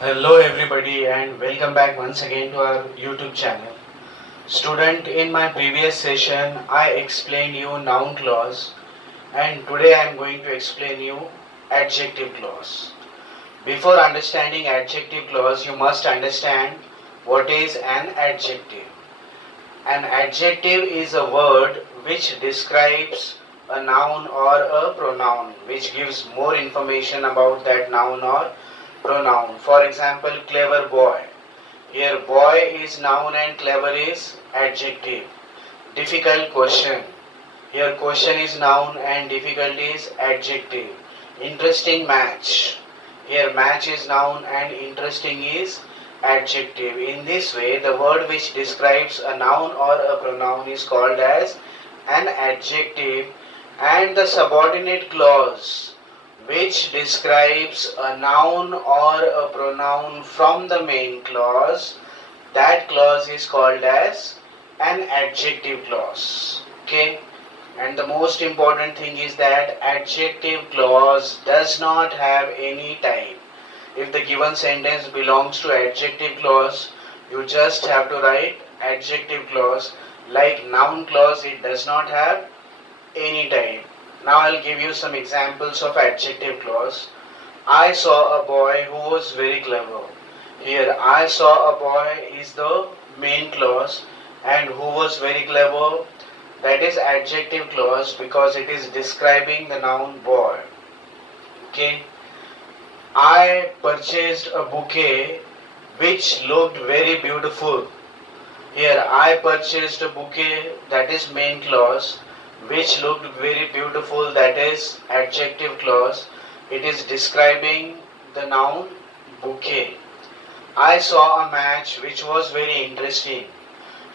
Hello everybody and welcome back once again to our YouTube channel. Student, in my previous session I explained you noun clause and today I am going to explain you adjective clause. Before understanding adjective clause you must understand what is an adjective. An adjective is a word which describes a noun or a pronoun which gives more information about that noun or pronoun. For example, clever boy. Here boy is noun and clever is adjective. Difficult question. Here question is noun and difficult is adjective. Interesting match. Here match is noun and interesting is adjective. In this way the word which describes a noun or a pronoun is called as an adjective, and the subordinate clause which describes a noun or a pronoun from the main clause, that clause is called as an adjective clause. Okay, and the most important thing is that adjective clause does not have any type. If the given sentence belongs to adjective clause, you just have to write adjective clause. Like noun clause, it does not have any type. Now I'll give you some examples of adjective clause. I saw a boy who was very clever. Here I saw a boy is the main clause, and who was very clever, that is adjective clause because it is describing the noun boy. Okay. I purchased a bouquet which looked very beautiful. Here I purchased a bouquet, that is main clause, which looked very beautiful, that is adjective clause. It is describing the noun bouquet. I saw a match which was very interesting.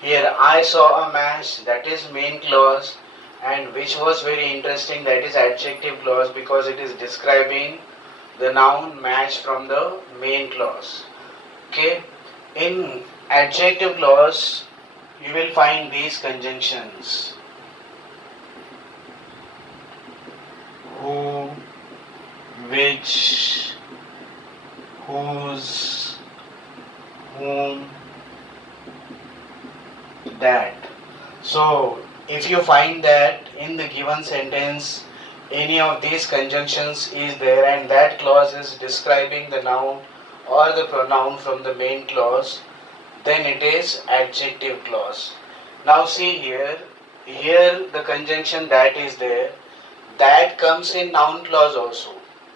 Here I saw a match, that is main clause, and which was very interesting, that is adjective clause because it is describing the noun match from the main clause. Okay, in adjective clause you will find these conjunctions: who, which, whose, whom, that. So if you find that in the given sentence any of these conjunctions is there and that clause is describing the noun or the pronoun from the main clause, then it is adjective clause. Now see here the conjunction that is there, that comes in noun clause also.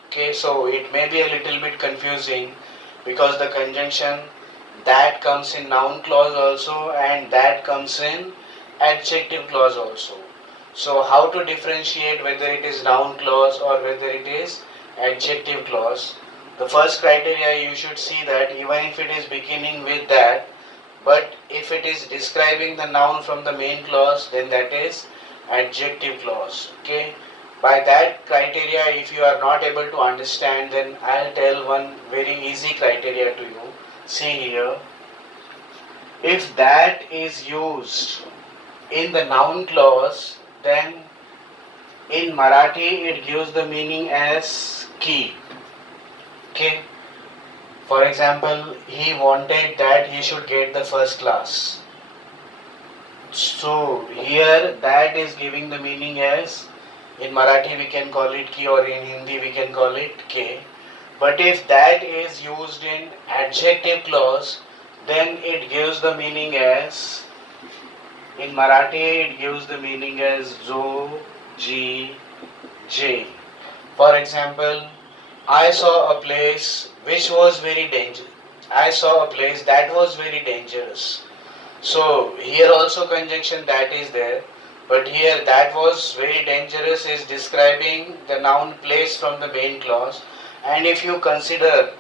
Okay, so it may be a little bit confusing because the conjunction that comes in noun clause also and that comes in adjective clause also. So how to differentiate whether it is noun clause or whether it is adjective clause? The first criteria you should see that even if it is beginning with that, but if it is describing the noun from the main clause, then that is adjective clause. Okay, by that criteria if you are not able to understand, then I'll tell one very easy criteria to you. See here, if that is used in the noun clause, then in Marathi it gives the meaning as key. Okay, for example, he wanted that he should get the first class. So here that is giving the meaning as, in Marathi we can call it ki or in Hindi we can call it ke. But if that is used in adjective clause, then it gives the meaning as, in Marathi it gives the meaning as zo, ji, j. For example, I saw a place which was very dangerous. I saw a place that was very dangerous. So here also conjunction that is there, but here that was very dangerous is describing the noun place from the main clause. And if you consider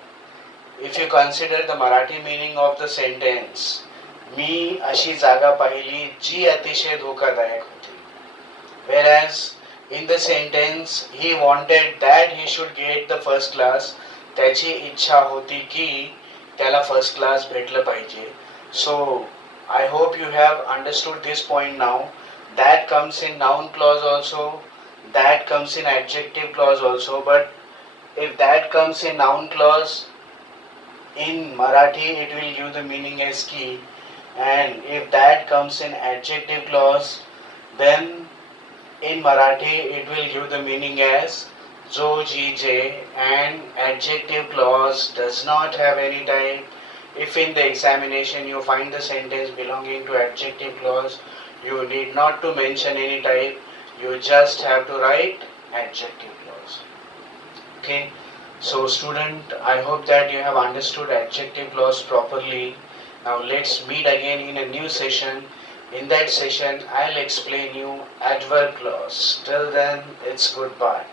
the Marathi meaning of the sentence, मी अशी जागा पाहिली जी अतिशय धोकादायक होती. Whereas in the sentence he wanted that he should get the first class, त्याची इच्छा होती की त्याला फर्स्ट क्लास भेटलं पाहिजे. So I hope you have understood this point now. That comes in noun clause also, that comes in adjective clause also, but if that comes in noun clause, In Marathi, it will give the meaning as ki, and if that comes in adjective clause, then in Marathi it will give the meaning as jo ji je, and adjective clause does not have any type. If in the examination you find the sentence belonging to adjective clause, you need not to mention any type, you just have to write adjective clause. Okay, so student, I hope that you have understood adjective clause properly. Now let's meet again in a new session. In that session, I'll explain you adverb clause. Till then, it's goodbye.